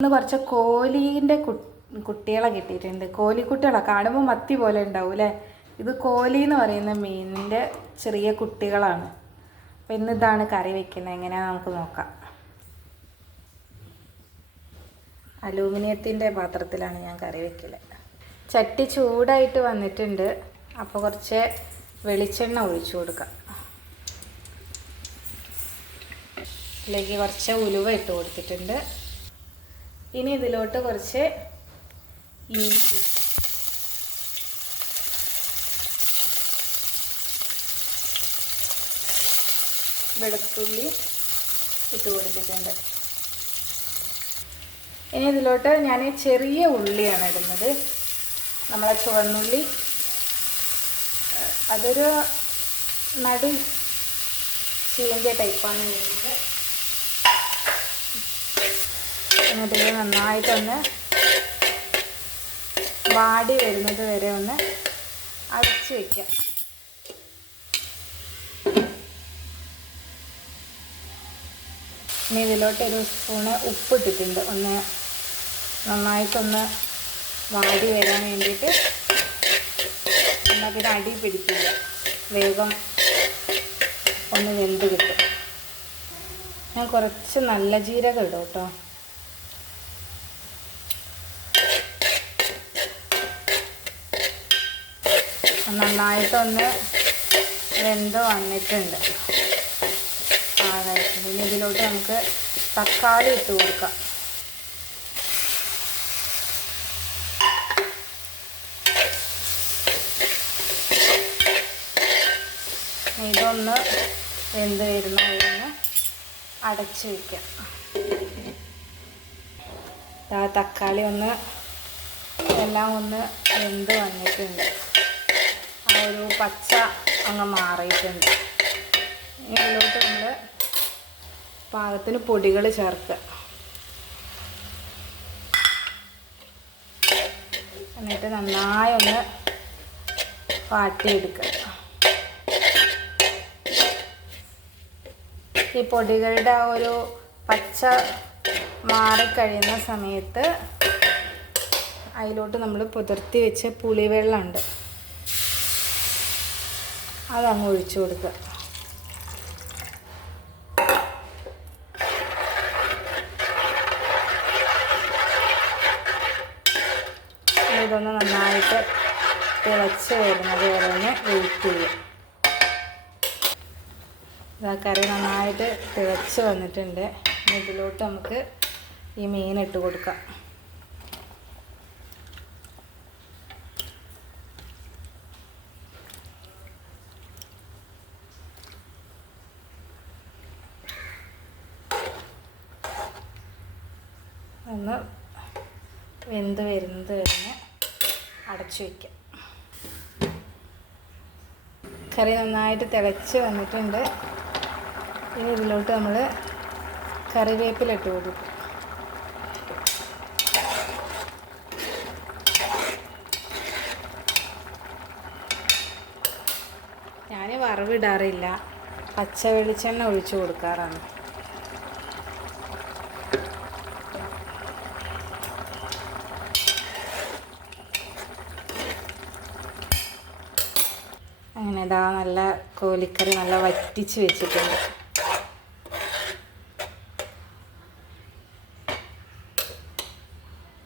ഇന്ന് കുറച്ച് കോലീൻ്റെ കുട്ടികളെ കിട്ടിയിട്ടുണ്ട്. കോലിക്കുട്ടികളാണ്, കാണുമ്പോൾ മത്തി പോലെ ഉണ്ടാവും അല്ലേ. ഇത് കോലി എന്ന് പറയുന്ന മീനിൻ്റെ ചെറിയ കുട്ടികളാണ്. അപ്പോൾ ഇന്നിതാണ് കറി വെക്കുന്നത്. എങ്ങനെയാണെന്ന് നമുക്ക് നോക്കാം. അലൂമിനിയത്തിൻ്റെ പാത്രത്തിലാണ് ഞാൻ കറി വെക്കല്. ചട്ടി ചൂടായിട്ട് വന്നിട്ടുണ്ട്. അപ്പോൾ കുറച്ച് വെളിച്ചെണ്ണ ഒഴിച്ചു കൊടുക്കാം. ഇതിലേക്ക് കുറച്ച് ഉലുവ ഇട്ട് കൊടുത്തിട്ടുണ്ട്. ഇനി ഇതിലോട്ട് കുറച്ച് ഇഞ്ചി, വെളുത്തുള്ളി ഇട്ട് കൊടുത്തിട്ടുണ്ട്. ഇനി ഇതിലോട്ട് ഞാൻ ചെറിയ ഉള്ളിയാണ് ഇടുന്നത്. നമ്മളെ ചുവന്നുള്ളി, അതൊരു നടു ചീന്തിയ ടൈപ്പാണ് വരുന്നത്. എന്നിട്ട് നന്നായിട്ടൊന്ന് വാടി വരുന്നത് വരെ ഒന്ന് അടച്ച് വയ്ക്കാം. ഇനി ഇതിലോട്ട് ഒരു സ്പൂണ് ഉപ്പിട്ടിട്ടുണ്ട്. ഒന്ന് നന്നായിട്ടൊന്ന് വാടി വരാൻ വേണ്ടിയിട്ട്. എന്നാൽ പിന്നെ അടി പിടിക്കില്ല, വേഗം ഒന്ന് വെന്ത് കിട്ടും. ഞാൻ കുറച്ച് നല്ല ജീരകം ഇടും കേട്ടോ. നന്നായിട്ടൊന്ന് വെന്ത് വന്നിട്ടുണ്ട്, പാകമായിട്ടുണ്ട്. ഇനി ഇതിലോട്ട് നമുക്ക് തക്കാളി ഇട്ട് കൊടുക്കാം. ഇതൊന്ന് വെന്ത് വരുന്നതിന് അടച്ച് വയ്ക്കാം. തക്കാളി ഒന്ന് എല്ലാം ഒന്ന് വെന്ത് വന്നിട്ടുണ്ട്. ആ ഒരു പച്ച അങ്ങ് മാറിയിട്ടുണ്ട്. ഇതിലോട്ട് നമ്മൾ പാകത്തിന് പൊടികൾ ചേർക്കുക. എന്നിട്ട് നന്നായി ഒന്ന് വാട്ടിയെടുക്കുക. ഈ പൊടികളുടെ ആ ഒരു പച്ച മാറിക്കഴിയുന്ന സമയത്ത് അതിലോട്ട് നമ്മൾ പുതിർത്തി വെച്ച പുളിവെള്ളമുണ്ട്, അതങ്ങ് ഒഴിച്ചു കൊടുക്കുക. ഇതൊന്ന് നന്നായിട്ട് തിളച്ച് വരുന്നത് വരെ ഒന്ന് വെയിറ്റ് ചെയ്യുക. കറി നന്നായിട്ട് തിളച്ച് വന്നിട്ടുണ്ട്. ഇതിലോട്ട് നമുക്ക് ഈ മീൻ ഇട്ട് കൊടുക്കാം. ഒന്ന് വെന്ത് വരുന്നത് കഴിഞ്ഞ് അടച്ചു വയ്ക്കാം. കറി നന്നായിട്ട് തിളച്ച് വന്നിട്ടുണ്ട്. ഇനി ഇതിലോട്ട് നമ്മൾ കറിവേപ്പില ഇട്ട് കൊടുക്കും. ഞാൻ വറവിടാറില്ല, പച്ച വെളിച്ചെണ്ണ ഒഴിച്ചു കൊടുക്കാറാണ്. അങ്ങനെ ഇതാ നല്ല കോലിക്കറി നല്ല വറ്റിച്ച് വെച്ചിട്ടുണ്ട്.